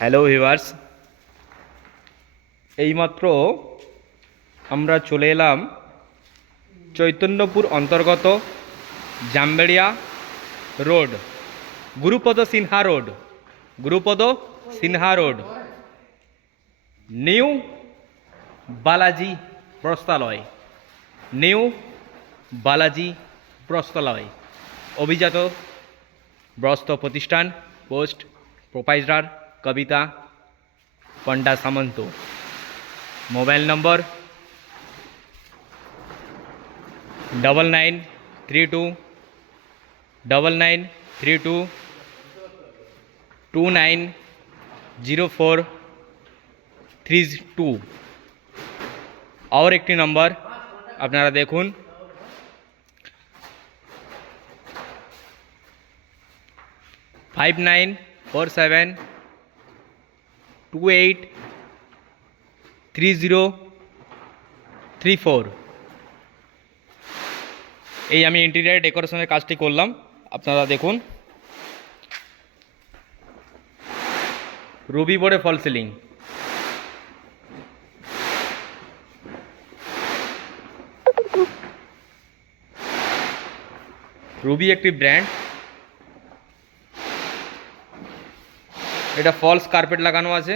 Hello viewers, এইমাত্র আমরা চলে এলাম চৈতন্যপুর অন্তর্গত Jamberia road, Gurupada Sinha road, new Balaji Bastralaya, new Balaji Bastralaya, অভিজাত বস্ত্র প্রতিষ্ঠান, post proprietor Kabita Panda Samanta. Mobile number 9932990432 और एक नम्बर আপনারা দেখুন 5947283034। এই আমি ইন্টেরিয়র ডেকোরেশনের কাজটি করলাম, আপনারা দেখুন। রুবি বোর্ডে ফল সিলিং, রুবি একটি ব্র্যান্ড। এটা ফলস কার্পেট লাগানো আছে।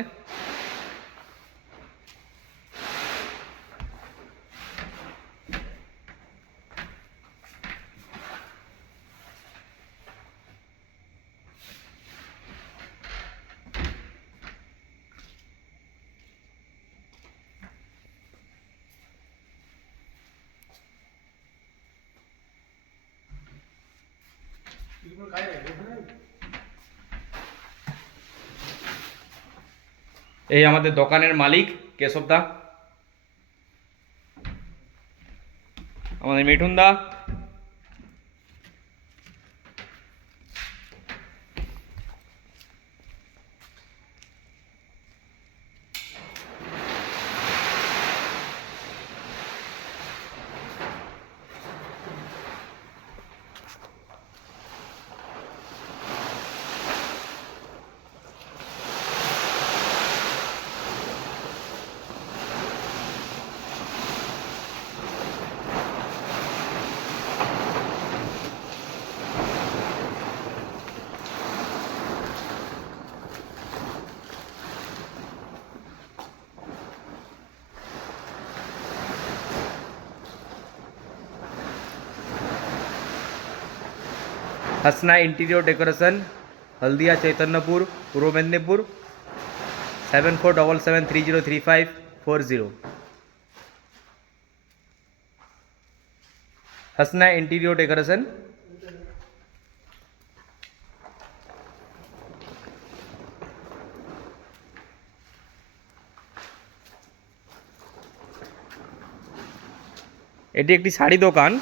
এই আমাদের দোকানের মালিক কেশব দা, আমাদের মিঠুন দা, हसना इंटीरियर डेकोरेशन, हल्दिया, चैतन्यपुर, पूर्व मेदिनीपुर, 7477303540। हसना इंटीरियर डेकोरेशन। এটি একটি শাড়ি দোকান,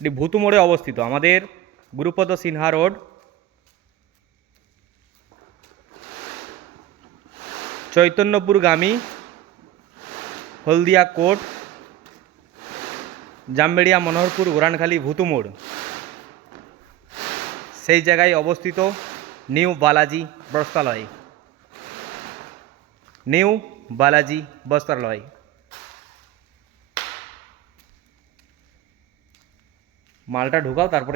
এটি ভুতু মোড়ে অবস্থিত। আমাদের গুরুপদ সিনহা রোড, চৈতন্যপুরগামী হলদিয়া কোর্ট, জামবেড়িয়া মনোহরপুর গোরানখালী ভুতু মোড়, সেই জায়গায় অবস্থিত নিউ বালাজি বস্ত্রালয়, নিউ বালাজি বস্ত্রালয়। মালটা ঢুকাও, তারপরে